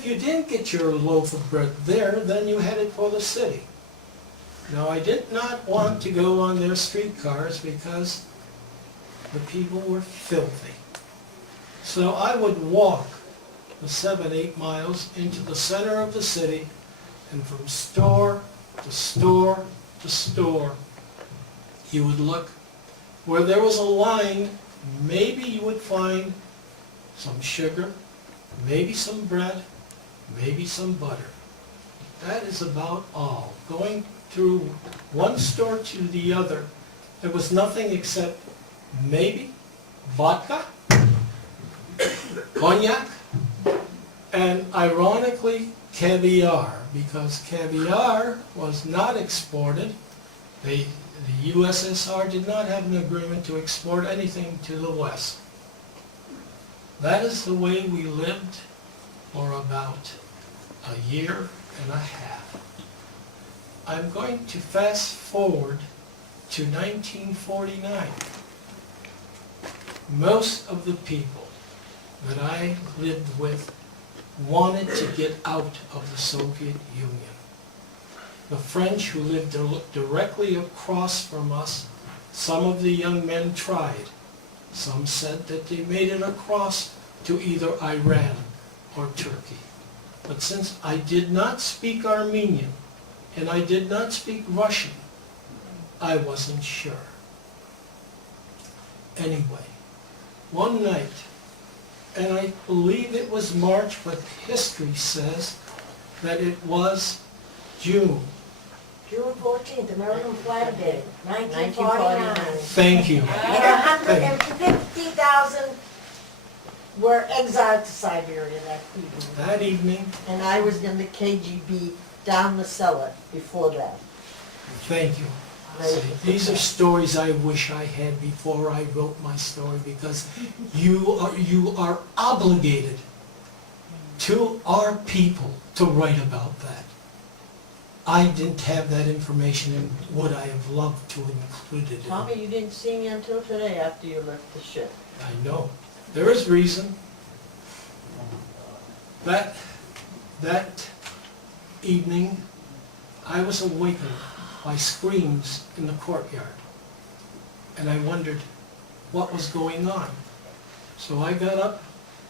if you didn't get your loaf of bread there, then you headed for the city. Now, I did not want to go on their streetcars because the people were filthy. So I would walk the 7-8 miles into the center of the city, and from store to store to store, you would look. Where there was a line, maybe you would find some sugar, maybe some bread, maybe some butter. That is about all. Going through one store to the other, there was nothing except maybe vodka, cognac, and ironically caviar, because caviar was not exported. The USSR did not have an agreement to export anything to the West. That is the way we lived for about a year and a half. I'm going to fast forward to 1949. Most of the people that I lived with wanted to get out of the Soviet Union. The French who lived directly across from us, some of the young men tried. Some said that they made it across to either Iran or Turkey. But since I did not speak Armenian and I did not speak Russian, I wasn't sure. Anyway, one night, and I believe it was March, but history says that it was June. June 14th, American Flag Day, 1949. Thank you. And 150,000 were exiled to Siberia that evening. That evening, And I was in the KGB down the cellar before that. thank you. See, these are stories I wish I had before I wrote my story, because you are obligated to our people to write about that. I didn't have that information, and would I have loved to include it in. Tommy, you didn't see me until today after you left the ship. I know. There is reason. That evening, I was awakened by screams in the courtyard. And I wondered what was going on. So I got up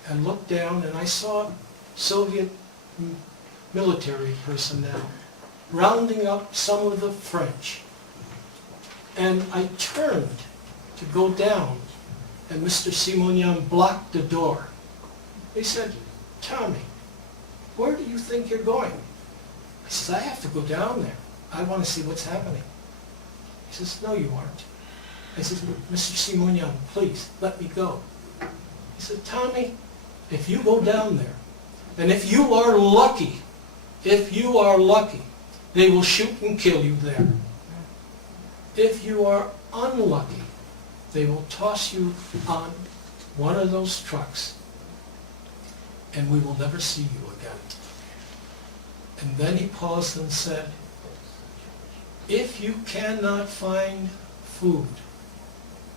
and looked down, and I saw Soviet military personnel rounding up some of the French. And I turned to go down, and Mr. Simonian blocked the door. He said, "Tommy, where do you think you're going?" I said, "I have to go down there. I want to see what's happening." He says, "No, you aren't." I said, "Mr. Simonian, please, let me go." He said, "Tommy, if you go down there, and if you are lucky, they will shoot and kill you there. If you are unlucky, they will toss you on one of those trucks, and we will never see you again." And then he paused and said, "If you cannot find food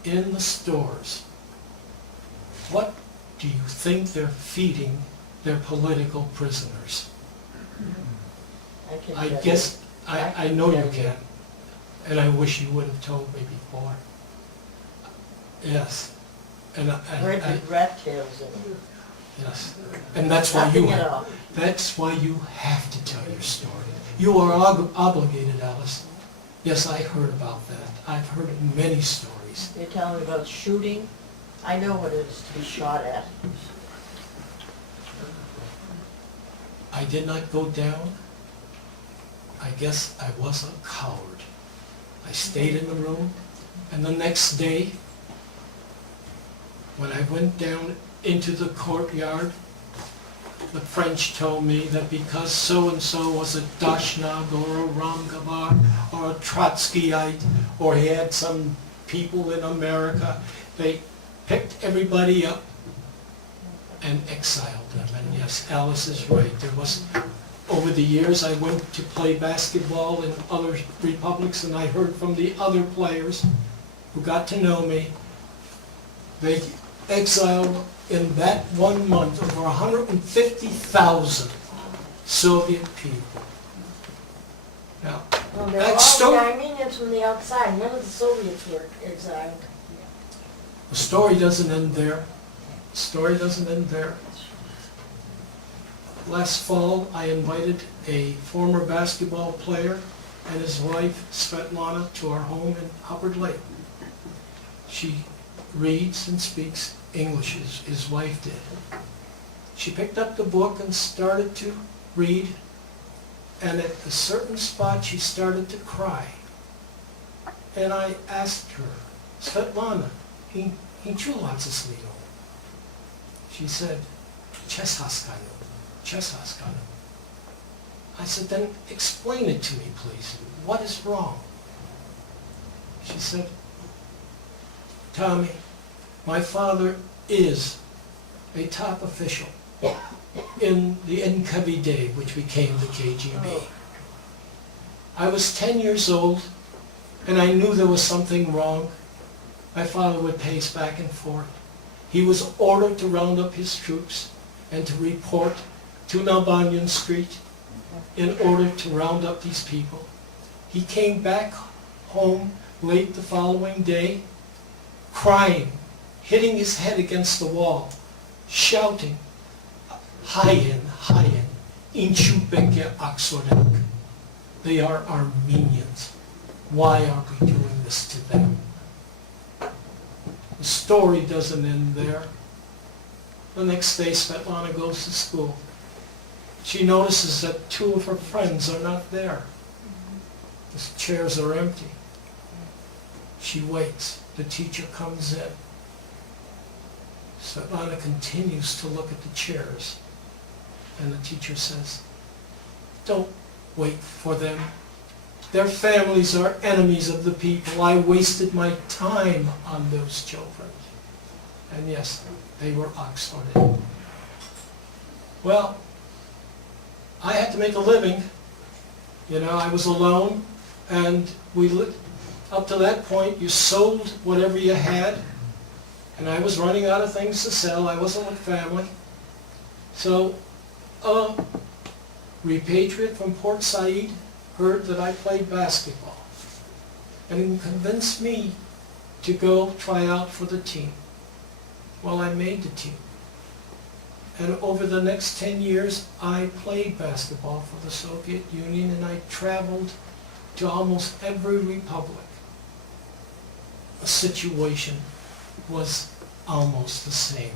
in the stores, what do you think they're feeding their political prisoners?" I guess, I know you can, and I wish you would have told me before. Yes, and Bread with rat tails in it. yes, and that's why you Nothing at all. have to tell your story. You are obligated, Alice. Yes, I heard about that. I've heard many stories. You're telling me about shooting? I know what it is to be shot at. I did not go down. I guess I was a coward. I stayed in the room, and the next day, when I went down into the courtyard, the French told me that because so-and-so was a Dashnag or a Ramgavar or a Trotskyite, or he had some people in America, they picked everybody up and exiled them. And yes, Alice is right. There was, over the years, I went to play basketball in other republics, and I heard from the other players who got to know me, they exiled in that 1 month over 150,000 Soviet people. Now, Well, they're that all the story, Armenians from the outside. None of the Soviets were exiled. the story doesn't end there. The story doesn't end there. Last fall, I invited a former basketball player and his wife, Svetlana, to our home in Hubbard Lake. She reads and speaks English, his wife did. She picked up the book and started to read, and at a certain spot she started to cry. And I asked her, Svetlana, hinchulaca slino? She said, Chesaskano. Chesaskano. I said, then explain it to me, please. What is wrong? She said, Tommy, my father is a top official in the NKVD, which became the KGB. I was 10 years old, and I knew there was something wrong. My father would pace back and forth. He was ordered to round up his troops and to report to Nalbanyan Street in order to round up these people. He came back home late the following day, crying, hitting his head against the wall, shouting, Hayen, Hayen, Inchu Beke Aksonek. They are Armenians. Why are we doing this to them? The story doesn't end there. The next day, Svetlana goes to school. She notices that two of her friends are not there. The chairs are empty. She waits. The teacher comes in. Svetlana continues to look at the chairs. And the teacher says, don't wait for them. Their families are enemies of the people. I wasted my time on those children. And yes, they were oxforded. Well, I had to make a living. You know, I was alone, and up to that point, you sold whatever you had, and I was running out of things to sell. I wasn't with family. So, a repatriate from Port Said heard that I played basketball, and convinced me to go try out for the team. Well, I made the team. And over the next 10 years, I played basketball for the Soviet Union, and I traveled to almost every republic. The situation was almost the same.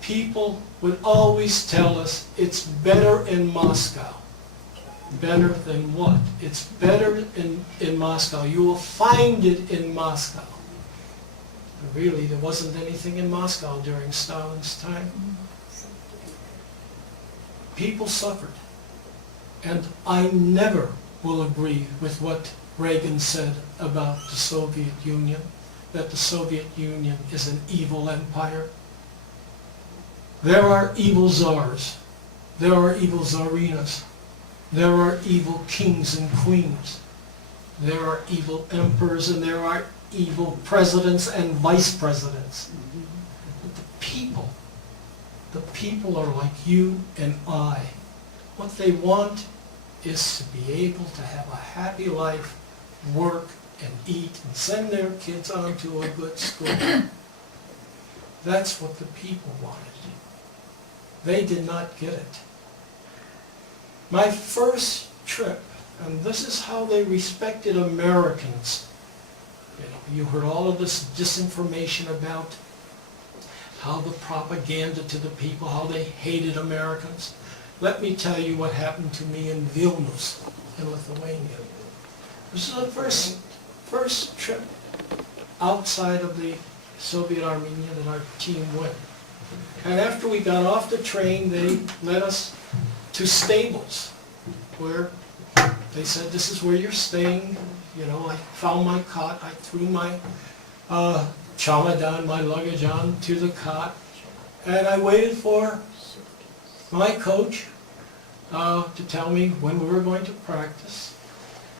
People would always tell us it's better in Moscow. Better than what? It's better in Moscow. You will find it in Moscow. Really, there wasn't anything in Moscow during Stalin's time. People suffered. And I never will agree with what Reagan said about the Soviet Union, that the Soviet Union is an evil empire. There are evil czars. There are evil czarinas. There are evil kings and queens. There are evil emperors, and there are evil presidents and vice presidents. But the people are like you and I. What they want is to be able to have a happy life, work and eat, and send their kids on to a good school. That's what the people wanted. They did not get it. My first trip, and this is how they respected Americans. You heard all of this disinformation about how the propaganda to the people, how they hated Americans. Let me tell you what happened to me in Vilnius, in Lithuania. This is the first trip outside of the Soviet Armenia that our team went. And after we got off the train, they led us to stables where they said, this is where you're staying. You know, I found my cot. I threw my chamadan, my luggage on to the cot. And I waited for my coach to tell me when we were going to practice.